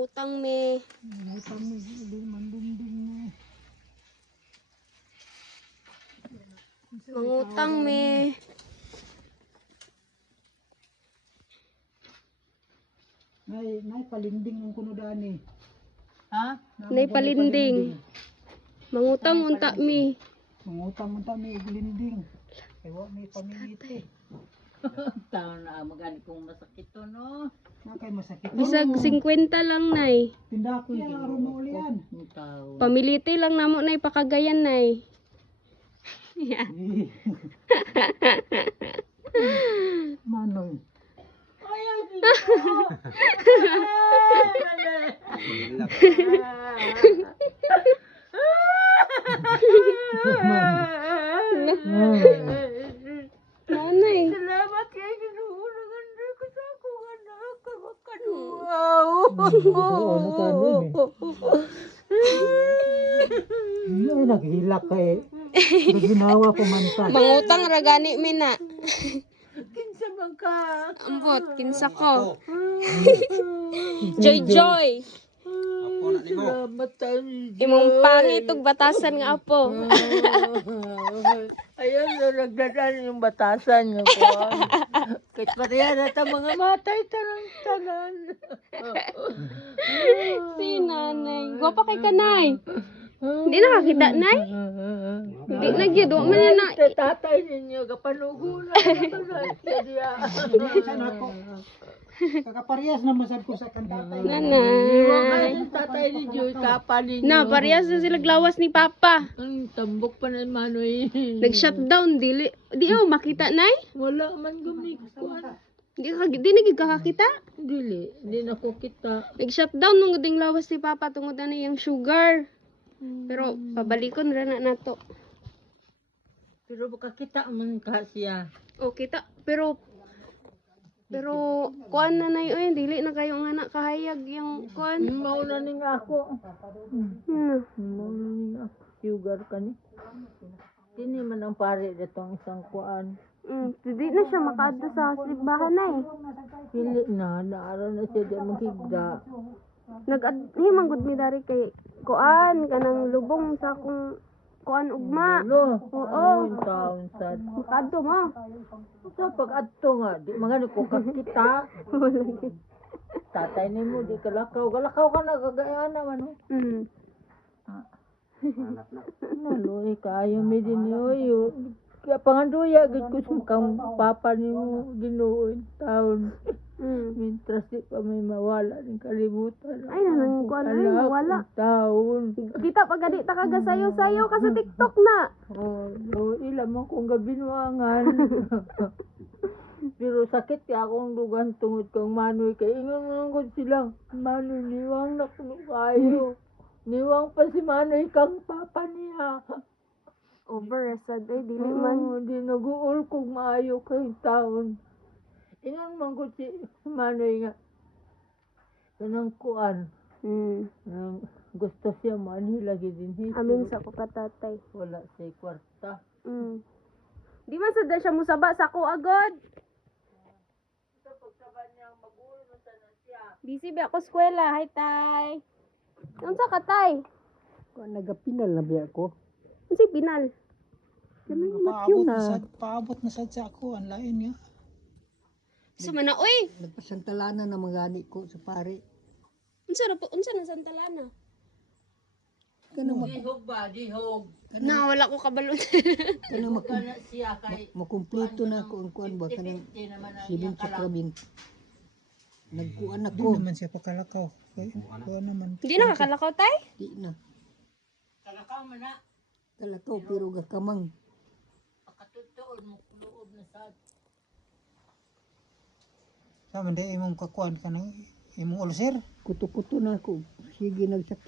mangutang me. Mangutang me, di mandinding me. Mangutang me. Nay palinding ang kuno dani. Ha? Nay palinding. Mangutang unta mi. Mangutang unta mi palinding. Kay wa may pamiliti. Taon na magani kung masakit to no. Na kay masakit. Bisag 50 lang nay. Tinda ko yan aron mo ulian. Pamiliti lang namo nay pakagayan nay. Yeah. Manoy. Ayaw dito. Nanay. Salamat kay Ginoo naganda ko sa akong anak kay Ay, naghilak kay. Ginawa po man ta. Mangutang ragani mi na. kinsa man ka. Ambot kinsa ko. Joy joy. Salamat tayo. Imong pangit ug batasan nga apo. Ayun, nagdadaan yung batasan nga ko. Kahit pareha na ta mga matay tanan. Si nanay. Gwapa kay kanay. Hindi nakakita nay. Hindi na gyud wa man na. Tatay ninyo kapanugunan. Kakaparehas na masad ko sa kantatay. Nanay. Tatay ninyo kapa ninyo. Na parehas na sila glawas ni papa. Ang tambok pa na manoy. Nag-shutdown dili. Di mo makita nay? Wala man gumikuan. Di na gyud kakakita. Hindi na ko kita. Nag-shutdown nung ding lawas ni papa tungod na yung sugar. Pero pabalikon ra na nato. Pero baka kita man ka siya. O kita pero kuan na nay oy dili na kayo nga na kahayag yung kuan. Mauna ni nga ako. Mauna ni nga ako. Sugar ka ni. Kini man ang pare datong isang kuan. Di na siya makaadto sa simbahan nay. Pili na, naaraw na siya di maghigda. Himang gud mi dari kay kuan kanang lubong sa akong kuan ugma. Oo. Taon sad. Makaadto mo. Sa pag-adto nga, di magani ko kakita. Tatay ni mo, di kalakaw. Galakaw ka na, kagayaan naman. Naloy kayo, may dinoy. Kaya panganduya, gud ko kang papa ni mo, ginuon taon. Mintras di pa may mawala ng kalibutan. Ay nanang kuan ay mawala. Taon. Kita pag adi ta kaga sayo-sayo ka sa TikTok na. Ilam mo kung gabinuangan. Pero sakit ya akong dugan tungod kang manoy kay ingon mo gud sila. Manoy niwang na kuno kayo. Niwang pa si manoy kang papa niya. Overrested ay dili man. Di naguol kong maayo kay taon. Ingon man gud si manoy nga. Kanang kuan. Gusto siya manhila gid dinhi. Amin sa ko katatay. Wala siya kwarta. Di man sad siya musaba sa ko agad. Sa pagsaba niya mag-uol man sana siya. Busy ba ako eskwela? Hi tay. Unsa ka tay? Kuan nagapinal na biya ko. Unsa pinal? Paabot na sad sa ako ang lain nga. Sa mana oy. Nagpasantalanan na magani ko sa pare. Unsa na santalana? Kanang dihog ba, dihog. Na wala ko kabalo. Kanang siya kay makumpleto na ko ang kuan ba kanang silin sa krabing. Nagkuan Di ako. naman siya pakalakaw. Okay? Kuha naman. Hindi na kakalakaw tay? Di na. Kalakaw man na. Kalakaw pero gakamang. Pakatutuon mo kuloob na sad. Sa man di imong kakuan kanang imong ulcer. Kuto-kuto na ako. Sige nagsakit.